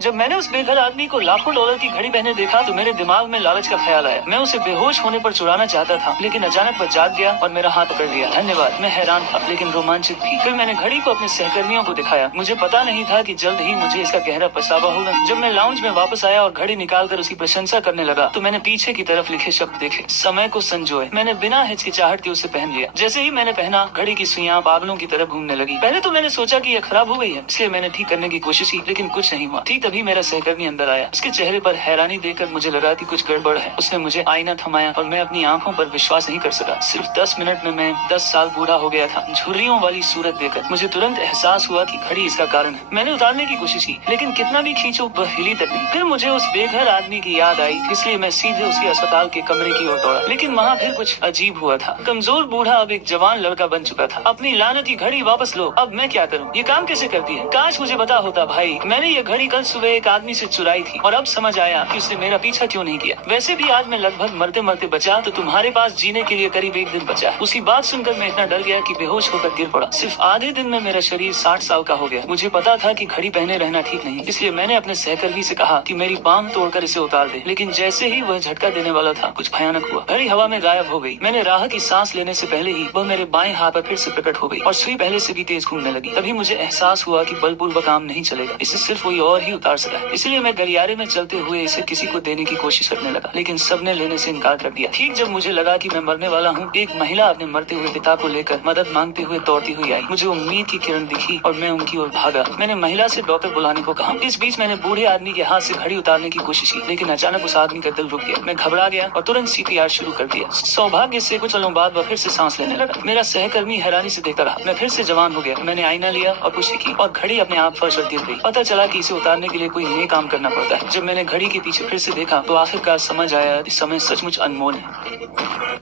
जब मैंने उस बेघर आदमी को लाखों डॉलर की घड़ी पहने देखा तो मेरे दिमाग में लालच का ख्याल आया। मैं उसे बेहोश होने पर चुराना चाहता था, लेकिन अचानक वह जाग गया और मेरा हाथ पकड़ लिया। धन्यवाद। मैं हैरान था लेकिन रोमांचित भी। फिर मैंने घड़ी को अपने सहकर्मियों को दिखाया। मुझे पता नहीं था कि जल्द ही मुझे इसका गहरा पछतावा होगा। जब मैं लाउंज में वापस आया और घड़ी निकालकर उसकी प्रशंसा करने लगा तो मैंने पीछे की तरफ लिखे शब्द देखे, समय को संजोए। मैंने बिना हिचकिचाहट के उसे पहन लिया। जैसे ही मैंने पहना, घड़ी की सुइयां पागलों की तरफ घूमने लगी। पहले तो मैंने सोचा कि यह खराब हो गई है, इसलिए मैंने ठीक करने की कोशिश की, लेकिन कुछ नहीं हुआ। ठीक तभी मेरा सहकर्मी अंदर आया। उसके चेहरे पर हैरानी देखकर मुझे लगा कि कुछ गड़बड़ है। उसने मुझे आईना थमाया और मैं अपनी आंखों पर विश्वास नहीं कर सका। सिर्फ 10 मिनट में मैं 10 साल बूढ़ा हो गया था। झुर्रियों वाली सूरत देखकर मुझे तुरंत एहसास हुआ कि घड़ी इसका कारण है। मैंने उतारने की कोशिश की, लेकिन कितना भी खींचो वह हिली तक नहीं। फिर मुझे उस बेघर आदमी की याद आई, इसलिए मैं सीधे उसके अस्पताल के कमरे की ओर दौड़ा। लेकिन वहाँ फिर कुछ अजीब हुआ था। कमजोर बूढ़ा अब एक जवान लड़का बन चुका था। अपनी लानती घड़ी वापस लो। अब मैं क्या करूँ? ये काम कैसे करती है? काश मुझे पता होता भाई। मैंने ये घड़ी कल सुबह एक आदमी से चुराई थी और अब समझ आया कि उसने मेरा पीछा क्यों नहीं किया। वैसे भी आज मैं लगभग मरते मरते बचा, तो तुम्हारे पास जीने के लिए करीब 1 दिन बचा। उसी बात सुनकर मैं इतना डर गया कि बेहोश होकर गिर पड़ा। सिर्फ आधे दिन में मेरा शरीर 60 साल का हो गया। मुझे पता था कि घड़ी पहने रहना ठीक नहीं, इसलिए मैंने अपने सहकर्मी से कहा कि मेरी बांह तोड़कर इसे उतार दे। लेकिन जैसे ही वह झटका देने वाला था, कुछ भयानक हुआ। घड़ी हवा में गायब हो गई। मैंने राहत की सांस लेने से पहले ही वह मेरे बाएं हाथ पर फिर से प्रकट हो गई और सुई पहले से भी तेज घूमने लगी। तभी मुझे एहसास हुआ कि बलपूर्वक काम नहीं चलेगा, इसे सिर्फ कोई और ही उतार सका। इसलिए मैं गलियारे में चलते हुए इसे किसी को देने की कोशिश करने लगा, लेकिन सबने लेने से इनकार कर दिया। ठीक जब मुझे लगा कि मैं मरने वाला हूँ, एक महिला अपने मरते हुए पिता को लेकर मदद मांगते हुए दौड़ती हुई आई। मुझे उम्मीद की किरण दिखी और मैं उनकी ओर भागा। मैंने महिला से डॉक्टर बुलाने को कहा। इस बीच मैंने बूढ़े आदमी के हाथ से घड़ी उतारने की कोशिश की, लेकिन अचानक उस आदमी का दिल रुक गया। मैं घबरा गया और तुरंत CPR शुरू कर दिया। सौभाग्य से कुछ पलों बाद वह फिर से सांस लेने लगा। मेरा सहकर्मी हैरानी से देखता रहा। मैं फिर से जवान हो गया। मैंने आईना लिया और पुष्टि की और घड़ी अपने आप फर्श पर गिर गई। पता चला कि इसे उतारने के लिए कोई नए काम करना पड़ता है। जब मैंने घड़ी के पीछे फिर से देखा तो आखिरकार समझ आया कि समय सचमुच अनमोल है।